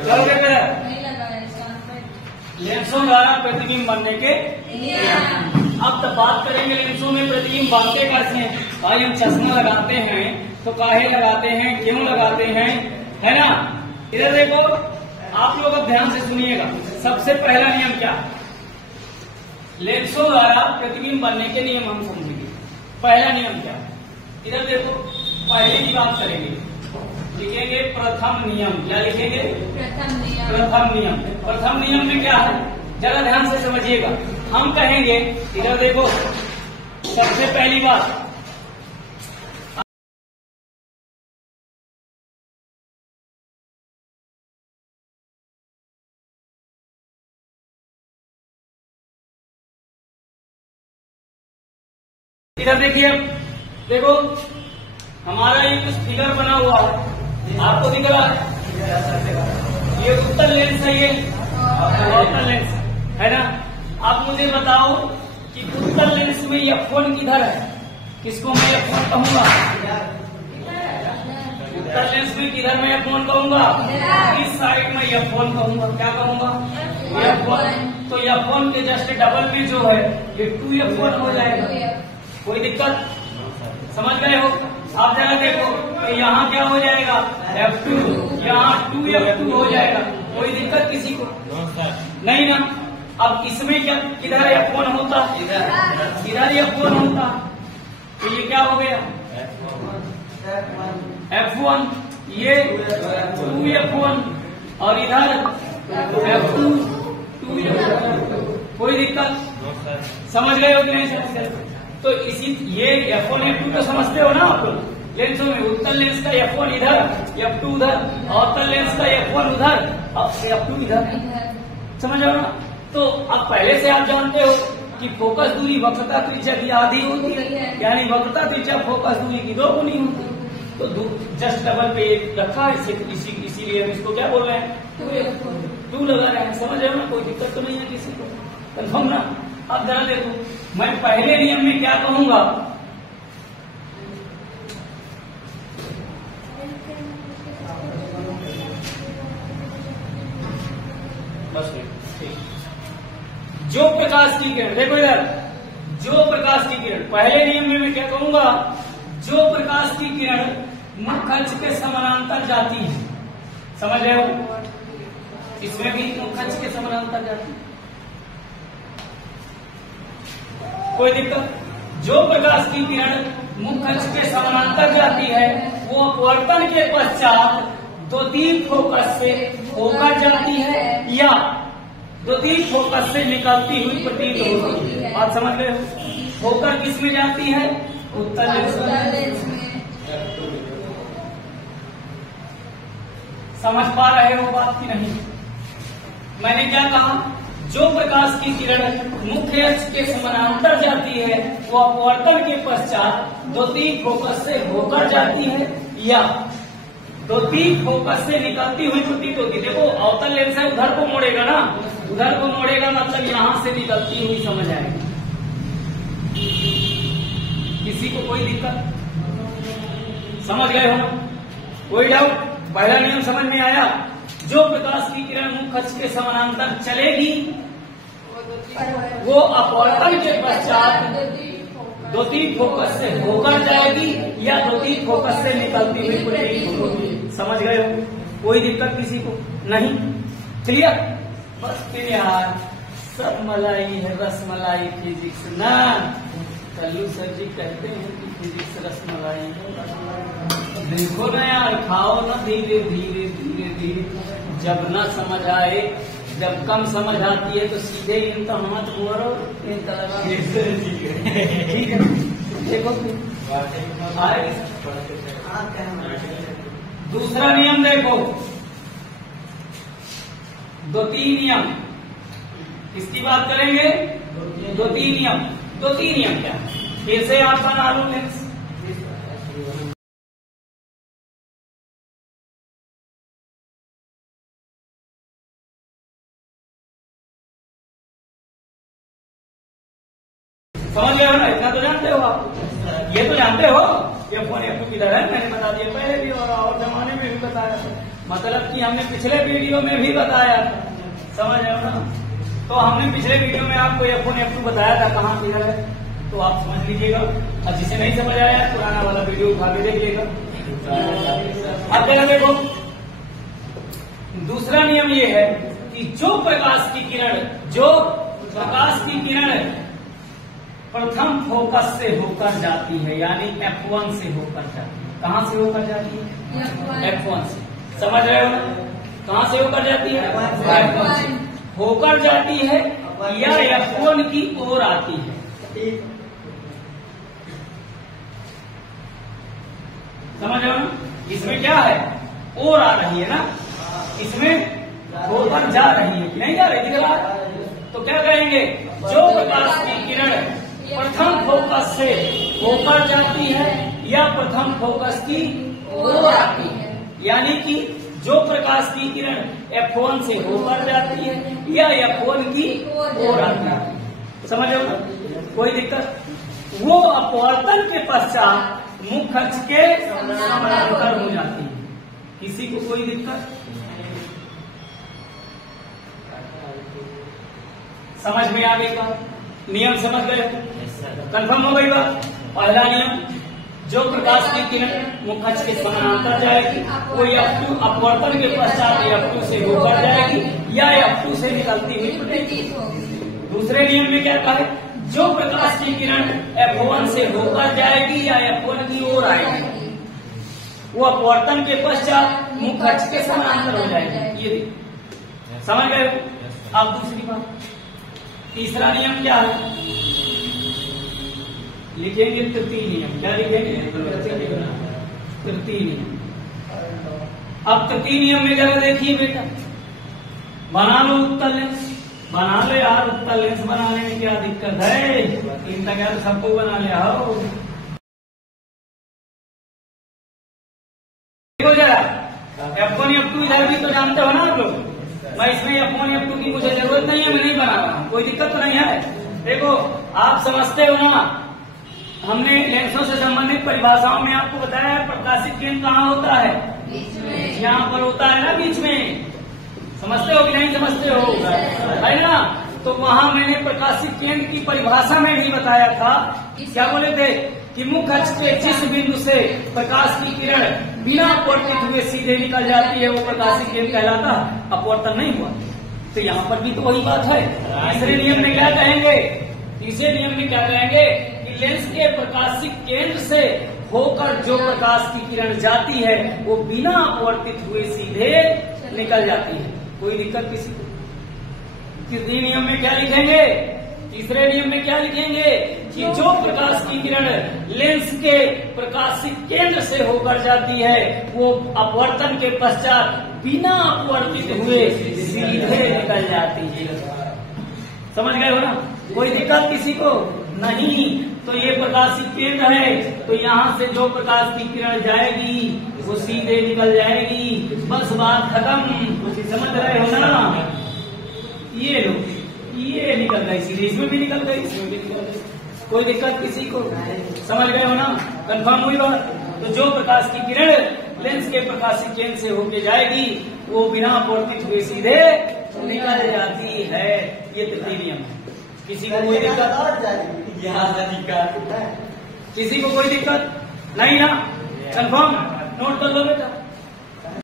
चलो लेंसों द्वारा प्रतिबिंब बनने के अब तक बात करेंगे लेंसों में प्रतिबिंब बनते कैसे हैं। भाई हम चश्मा लगाते हैं तो काहे लगाते हैं, क्यों लगाते हैं, है ना। इधर देखो आप लोग अब ध्यान से सुनिएगा। सबसे पहला नियम क्या, लेंसों द्वारा प्रतिबिंब बनने के नियम हम समझेंगे। पहला नियम क्या, इधर देखो पहले की बात करेंगे, लिखेंगे प्रथम नियम। क्या लिखेंगे, प्रथम नियम। प्रथम नियम में क्या है जरा ध्यान से समझिएगा। हम कहेंगे इधर देखो सबसे पहली बात, इधर देखिए, देखो हमारा ये कुछ फिगर बना हुआ है, आपको दिख रहा है, ये उत्तल लेंस है, ये अवतल लेंस है ना। आप मुझे बताओ कि उत्तल लेंस में F1 किधर है, किसको मैं F1 कहूंगा, उत्तल लेंस में किधर मैं F1 कहूंगा, इस साइड में F1 कहूंगा। क्या कहूंगा, F1। तो F1 के जस्ट डबल में जो है ये 2F1 हो जाएगा। कोई दिक्कत, समझ गए हो। आप जरा देखो तो यहाँ क्या हो जाएगा F2, यहाँ 2F2 हो जाएगा। कोई दिक्कत किसी को नहीं ना। अब इसमें क्या किधर F1 होता, इधर F1 होता, तो ये क्या हो गया F1, ये 2F1 और इधर F2 2F2। कोई दिक्कत, समझ गए हो कि नहीं। तो इसी ये F1 F2 तो समझते हो ना आप लोग। लेंसों में उत्तल लेंस का F1 इधर, F2 उधर, अवतल लेंस का F1 उधर, F2 इधर, समझ रहे हो ना। तो अब पहले से आप जानते हो कि फोकस दूरी वक्रता त्रिज्या की आधी होती है, यानी वक्रता त्रिज्या फोकस दूरी की 2 गुनी होती है। तो जस्ट डबल पे रखा है, इसीलिए हम इसको क्या बोल रहे हैं, 2 लगा रहे हैं। समझ रहे हो ना, कोई दिक्कत तो नहीं है किसी को, कंफर्म ना। अब जरा देखो मैं पहले नियम में क्या कहूंगा, बस जो प्रकाश की किरण, देखो इधर जो प्रकाश की किरण, पहले नियम में मैं क्या कहूंगा, जो प्रकाश की किरण मुख्य अक्ष के समानांतर जाती है। समझ रहे हो, इसमें भी मुख्य अक्ष के समानांतर जाती है, कोई दिक्कत। जो प्रकाश की किरण मुख्य अक्ष के समानांतर जाती है वो अपवर्तन के पश्चात द्वितीय फोकस से होकर जाती है या द्वितीय फोकस से निकलती हुई प्रतीत होती है। बात समझ गए हो, होकर किस में जाती है, उत्तल लेंस में। समझ पा रहे हो बात की नहीं। मैंने क्या कहा, जो प्रकाश की किरण मुख्य अक्ष के समानांतर जाती है वो अपवर्तन के पश्चात द्वितीय फोकस से होकर जाती है या द्वितीय फोकस से निकलती हुई प्रतीत होती है। देखो अवतल लेंस है, उधर को मोड़ेगा ना, उधर को मोड़ेगा मतलब यहां से निकलती हुई समझ आएगी। किसी को कोई दिक्कत, समझ गए हो ना, कोई डाउट। पहला नियम समझ में आया, जो प्रकाश की किरण मुख्य अक्ष के समानांतर चलेगी वो अपवर्तन के पश्चात द्वितीय फोकस से होकर जाएगी या द्वितीय फोकस से निकलती हुई प्रतीत होगी। समझ गए हो, कोई दिक्कत किसी को नहीं, क्लियर। बस फिर यार सब मलाई है, रसमलाई फिजिक्स ना। कल्लू सर जी कहते हैं कि फिजिक्स रसमलाई है। देखो ना यार, खाओ ना धीरे धीरे धीरे धीरे, जब ना समझ आए, जब कम समझ आती है तो सीधे इनका हाथ मोड़ो, इनका लगा। ठीक है, देखो दूसरा नियम देखो, द्वितीय नियम, किसकी बात करेंगे, द्वितीय नियम। द्वितीय नियम क्या, फिर से आप बना लो लेंस। समझ गए हो ना, इतना तो जानते हो आप, ये तो जानते हो F1 F2 किधर है, मैंने बता दिया पहले भी और जमाने में भी बताया था। मतलब कि हमने पिछले वीडियो में भी बताया था, समझ रहे हो ना। तो हमने पिछले वीडियो में आपको F1 F2 बताया था कहाँ क्लियर है, तो आप समझ लीजिएगा। और जिसे नहीं समझ आया पुराना वाला वीडियो उठा के देख लेगा। अब देखो दूसरा नियम ये है कि जो प्रकाश की किरण प्रथम फोकस से होकर जाती है, यानी F1 से होकर जाती है। कहाँ से होकर जाती है? F1 से। समझ रहे हो ना? कहाँ से होकर जाती है? F1 से होकर जाती है या F1 की ओर आती है। समझ रहे हो ना? इसमें क्या है? ओर आ रही है ना, इसमें होकर जा रही है कि नहीं जा रही है। तो क्या कहेंगे? जो प्रकाश की किरण प्रथम फोकस से होकर जाती है या प्रथम फोकस की ओर आती है, यानी कि जो प्रकाश की किरण F1 से होकर जाती है या F1 की ओर आती है। समझ रहे हो? कोई दिक्कत? वो अपवर्तन के पश्चात मुख्य अक्ष के समानांतर हो जाती है। किसी को कोई दिक्कत? समझ में आ गई बात? नियम समझ गए? कंफर्म हो गई बात? पहला नियम, जो प्रकाश की किरण मुख्य अक्ष के समानांतर जाएगी वो F2 अपवर्तन के पश्चात F2 से होकर जाएगी या F2 से निकलती हुई प्रतीत होगी। दूसरे नियम में क्या कहा है? जो प्रकाश की किरण F1 से होकर जाएगी या F1 की ओर आएगी वो अपवर्तन के पश्चात मुख्य अक्ष के समानांतर हो जाएगी। ये समझ गए? अब दूसरी बात, तीसरा नियम क्या है? लिखेंगे तृतीय नियम। क्या लिखेंगे? तृतीय नियम। अब तृतीय नियम में जरा देखिए बेटा, बना लो उत्तल लेंस। बना लो यार, उत्तल लेंस बनाने में क्या दिक्कत है? इनका क्या सबको बना लिया हो। देखो जरा F1 F2 इधर भी तो जानते हो ना आप लोग। मैं इसमें F1 F2 की मुझे जरूरत नहीं है, मैं नहीं बना रहा हूँ, कोई दिक्कत तो नहीं है। देखो आप समझते हो ना, हमने लेंसों से संबंधित परिभाषाओं में आपको बताया है प्रकाशिक केंद्र कहाँ होता है? यहाँ पर होता है ना, बीच में। समझते हो कि नहीं समझते हो? है ना? तो वहाँ मैंने प्रकाशिक केंद्र की परिभाषा में भी बताया था। क्या बोले थे? कि मुख्य अक्ष के जिस बिंदु से प्रकाश की किरण बिना अपवर्तित हुए सीधे निकल जाती है वो प्रकाशिक केंद्र कहलाता है। अपवर्तन नहीं हुआ। तो यहाँ पर भी तो वही बात है। तीसरे नियम में क्या कहेंगे? तीसरे नियम में क्या कहेंगे? कि लेंस के प्रकाशिक केंद्र से होकर जो प्रकाश की किरण जाती है वो बिना अपवर्तित हुए सीधे निकल जाती है। कोई दिक्कत किसी को? तृतीय नियम में क्या लिखेंगे? तीसरे नियम में क्या लिखेंगे? कि जो प्रकाश की किरण लेंस के प्रकाशिक केंद्र से होकर जाती है वो अपवर्तन के पश्चात बिना अपवर्तित हुए सीधे निकल जाती है। समझ गए हो ना? कोई दिक्कत किसी को नहीं? तो ये प्रकाशिक केंद्र है, तो यहाँ से जो प्रकाश की किरण जाएगी वो सीधे निकल जाएगी। बस बात खत्म। समझ रहे हो ना? ये लो, ये निकल गई सीधे, इसमें भी निकल गई, इसमें भी निकल गई। कोई दिक्कत किसी को? समझ गए हो ना? कंफर्म हुई बात? तो जो प्रकाश की किरण लेंस के प्रकाशिक केंद्र से होके जाएगी वो बिना अपवर्तित हुए सीधे निकल जाती है। ये तृतीय नियम है। किसी को कोई दिक्कत? किसी को कोई दिक्कत नहीं ना? कंफर्म? नोट कर लो बेटा।